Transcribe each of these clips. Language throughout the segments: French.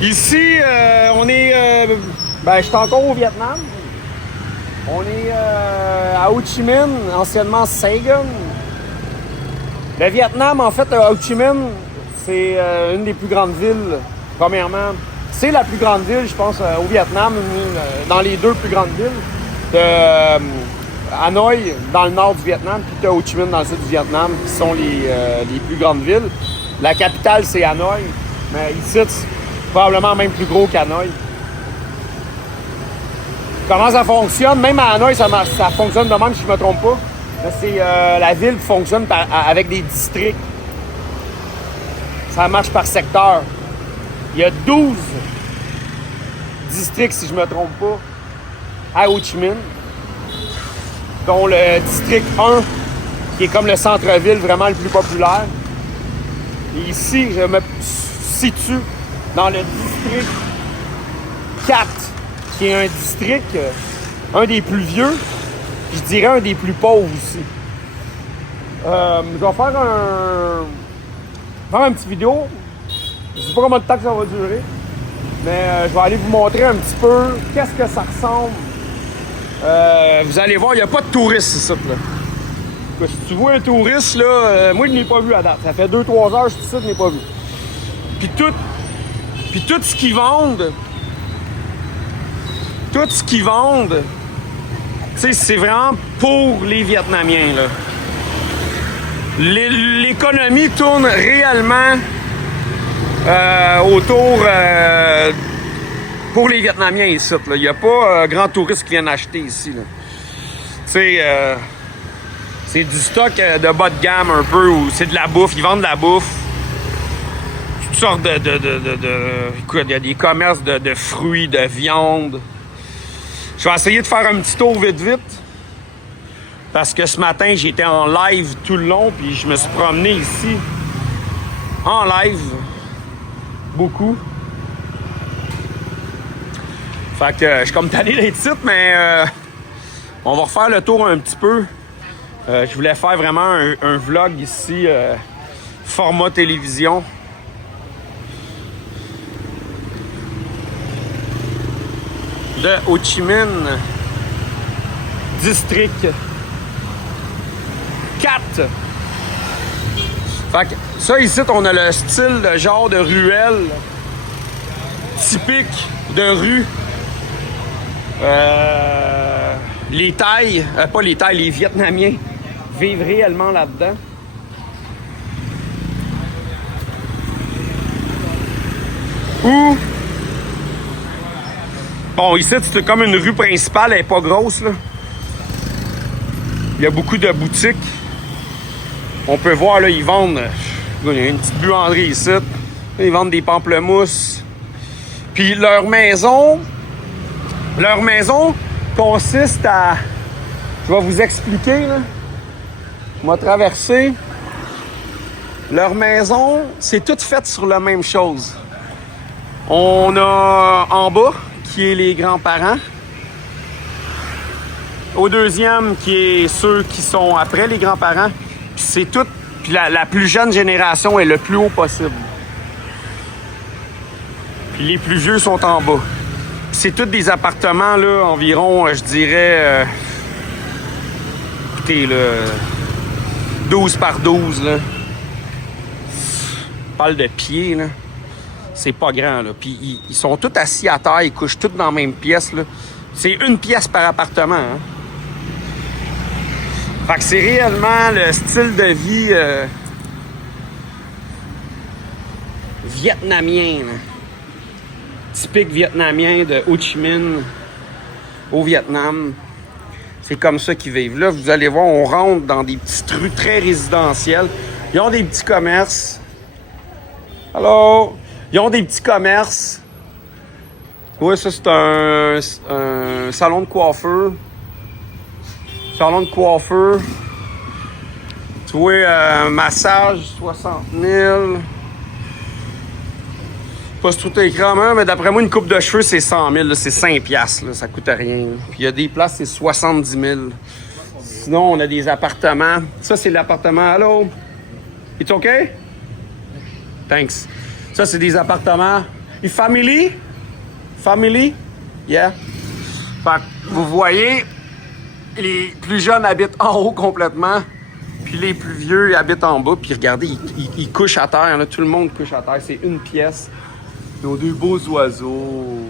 Ici, on est... je suis encore au Vietnam. On est à Ho Chi Minh, anciennement Saigon. Le Vietnam, en fait, Ho Chi Minh, c'est une des plus grandes villes, premièrement. C'est la plus grande ville, je pense, au Vietnam, dans les deux plus grandes villes. Hanoï, dans le nord du Vietnam, puis Ho Chi Minh, dans le sud du Vietnam, qui sont les plus grandes villes. La capitale, c'est Hanoï, mais ici, c'est probablement même plus gros qu'Hanoï. Comment ça fonctionne? Même à Hanoï, ça fonctionne de même, si je ne me trompe pas. C'est la ville qui fonctionne avec des districts. Ça marche par secteur. Il y a 12 districts, si je ne me trompe pas, à Ho Chi Minh, dont le district 1, qui est comme le centre-ville vraiment le plus populaire. Et ici, je me situe dans le district 4, qui est un district, un des plus vieux, je dirais un des plus pauvres aussi. Je vais faire une petite vidéo. Je ne sais pas combien de temps que ça va durer, mais je vais aller vous montrer un petit peu qu'est-ce que ça ressemble. Vous allez voir, il n'y a pas de touristes ici. Là. Si tu vois un touriste, là, moi je ne l'ai pas vu à date. Ça fait 2-3 heures que je suis ici, je ne l'ai pas vu. Puis tout ce qu'ils vendent, c'est vraiment pour les Vietnamiens. Là. L'économie tourne réellement autour pour les Vietnamiens ici. Il n'y a pas grand touristes qui viennent acheter ici. C'est du stock de bas de gamme un peu, ou c'est de la bouffe. Ils vendent de la bouffe. Toutes sortes Écoute, il y a des commerces de fruits, de viande. Je vais essayer de faire un petit tour vite. Parce que ce matin, j'étais en live tout le long, puis je me suis promené ici en live. Beaucoup. Fait que je suis comme tanné d'être ici, mais on va refaire le tour un petit peu. Je voulais faire vraiment un vlog ici, format télévision. De Ho Chi Minh, district 4. Fait que ça ici, on a le style de genre de ruelle typique de rue. Les Thaïs, pas les Thaïs, les Vietnamiens vivent réellement là-dedans. Bon, ici, c'est comme une rue principale, elle n'est pas grosse, là. Il y a beaucoup de boutiques. On peut voir, là, ils vendent... Il y a une petite buanderie ici. Là, ils vendent des pamplemousses. Puis leur maison consiste à... Je vais vous expliquer, là. On va traverser. Leur maison, c'est tout fait sur la même chose. On a en bas, qui est les grands-parents. Au deuxième, qui est ceux qui sont après les grands-parents. Puis c'est tout. Puis la plus jeune génération est le plus haut possible. Puis les plus vieux sont en bas. Puis c'est tous des appartements, là, environ, je dirais... écoutez, là... 12 par 12, là. Je parle de pieds, là. C'est pas grand, là. Puis ils sont tous assis à terre, ils couchent tous dans la même pièce, là. C'est une pièce par appartement, hein. Fait que c'est réellement le style de vie vietnamien, là. Typique vietnamien de Ho Chi Minh au Vietnam. C'est comme ça qu'ils vivent. Là, vous allez voir, on rentre dans des petites rues très résidentielles. Ils ont des petits commerces. Allô? Ils ont des petits commerces. Oui, ça, c'est un salon de coiffeur. Salon de coiffeur. Tu vois, massage, 60 000. Pas sur tout écran, hein, mais d'après moi, une coupe de cheveux, c'est 100 000. Là, c'est 5 piastres. Là, ça coûte rien. Puis il y a des places, c'est 70 000. Sinon, on a des appartements. Ça, c'est l'appartement. Allô? It's OK? Thanks. Ça, c'est des appartements Your family? Family? Yeah. Fait que vous voyez, les plus jeunes habitent en haut complètement, puis les plus vieux ils habitent en bas. Puis regardez, ils couchent à terre. Là. Tout le monde couche à terre. C'est une pièce. Nos deux beaux oiseaux.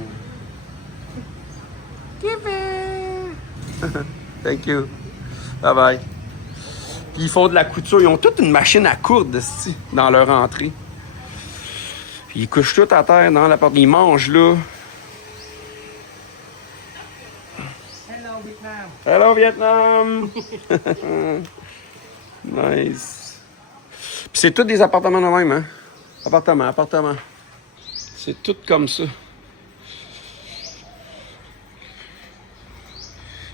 Thank you. Bye bye. Puis ils font de la couture. Ils ont toute une machine à coudre dans leur entrée. Puis ils couchent tout à terre dans la porte. Ils mangent là. Hello Vietnam! Nice. Puis c'est tous des appartements de même, hein? Appartement. C'est tout comme ça.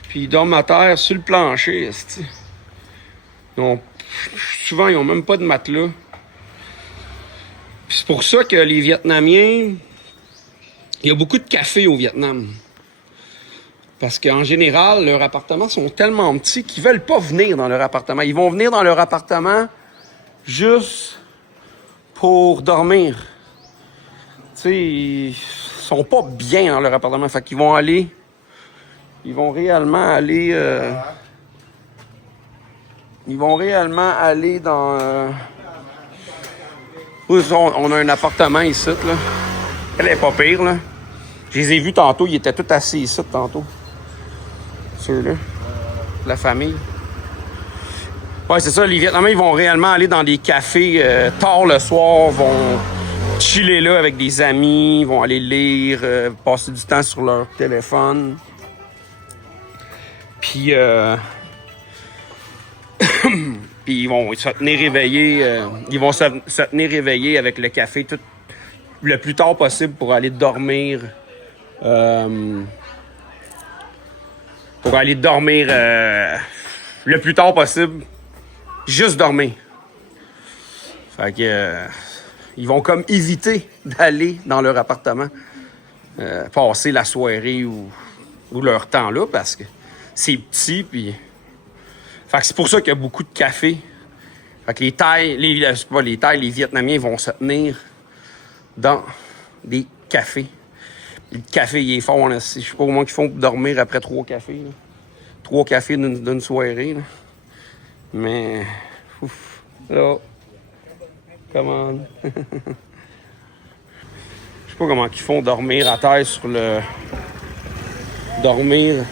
Puis ils dorment à terre sur le plancher, esti. Souvent, ils n'ont même pas de matelas. Puis c'est pour ça que les Vietnamiens... Il y a beaucoup de café au Vietnam. Parce qu'en général, leurs appartements sont tellement petits qu'ils ne veulent pas venir dans leur appartement. Ils vont venir dans leur appartement juste pour dormir. Tu sais, ils sont pas bien dans leur appartement. Fait qu'ils vont aller... Ils vont réellement aller dans... On a un appartement ici, là. Elle est pas pire, là. Je les ai vus tantôt, ils étaient tous assis ici, tantôt. Ceux-là. La famille. Ouais, c'est ça, les Vietnamiens, ils vont réellement aller dans des cafés tard le soir, vont chiller là avec des amis, vont aller lire, passer du temps sur leur téléphone. Puis, puis ils vont se tenir réveillés. Ils vont se tenir réveillés avec le café tout le plus tard possible pour aller dormir. Le plus tard possible. Juste dormir. Fait que ils vont comme éviter d'aller dans leur appartement, passer la soirée ou leur temps là parce que c'est petit, puis... Fait que c'est pour ça qu'il y a beaucoup de café. Fait que les Vietnamiens vont se tenir dans des cafés. Le café, il est fort, là. Je sais pas comment ils font pour dormir après 3 cafés, là. 3 cafés d'une soirée, là. Mais... Ouf. Là. Come on. Je sais pas comment ils font dormir à terre sur le... Dormir...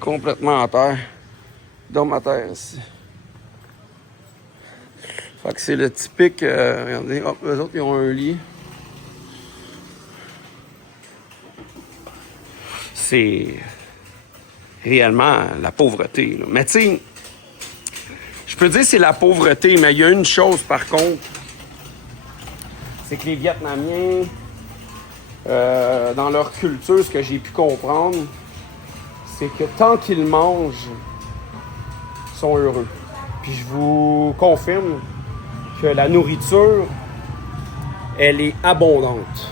complètement à terre. Dorme à terre ici. Fait que c'est le typique... regardez, hop, eux autres, ils ont un lit. C'est réellement la pauvreté, là. Mais tu sais, je peux dire que c'est la pauvreté, mais il y a une chose, par contre, c'est que les Vietnamiens, dans leur culture, ce que j'ai pu comprendre, c'est que tant qu'ils mangent, ils sont heureux. Puis je vous confirme que la nourriture, elle est abondante.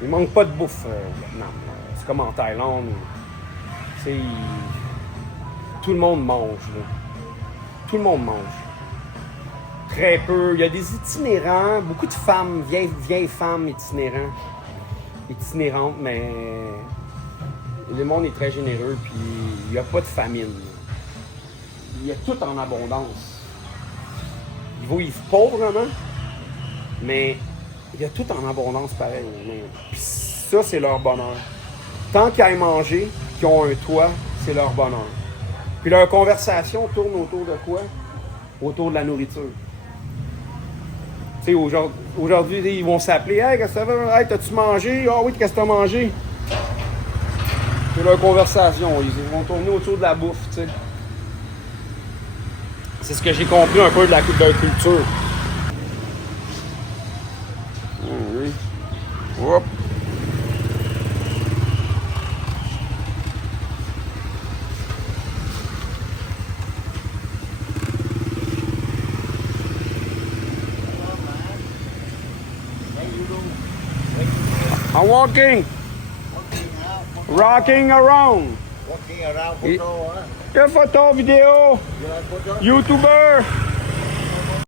Il manque pas de bouffe au Vietnam. C'est comme en Thaïlande. Tout le monde mange. Là. Tout le monde mange. Très peu. Il y a des itinérants, beaucoup de femmes, vieilles femmes itinérantes, mais le monde est très généreux, puis il n'y a pas de famine. Il y a tout en abondance. Ils vivent pauvrement, mais il y a tout en abondance pareil. Puis ça, c'est leur bonheur. Tant qu'ils aillent manger, qu'ils ont un toit, c'est leur bonheur. Puis leur conversation tourne autour de quoi? Autour de la nourriture. Tu sais, aujourd'hui, ils vont s'appeler. Hey, qu'est-ce que ça va? Hey, t'as-tu mangé? Ah oui, qu'est-ce que t'as mangé? C'est leur conversation. Ils vont tourner autour de la bouffe, tu sais. C'est ce que j'ai compris un peu de leur culture. Oui. Hop. I'm walking. Rocking around. Walking around photo, Cái photo, vidéo. photo. YouTuber.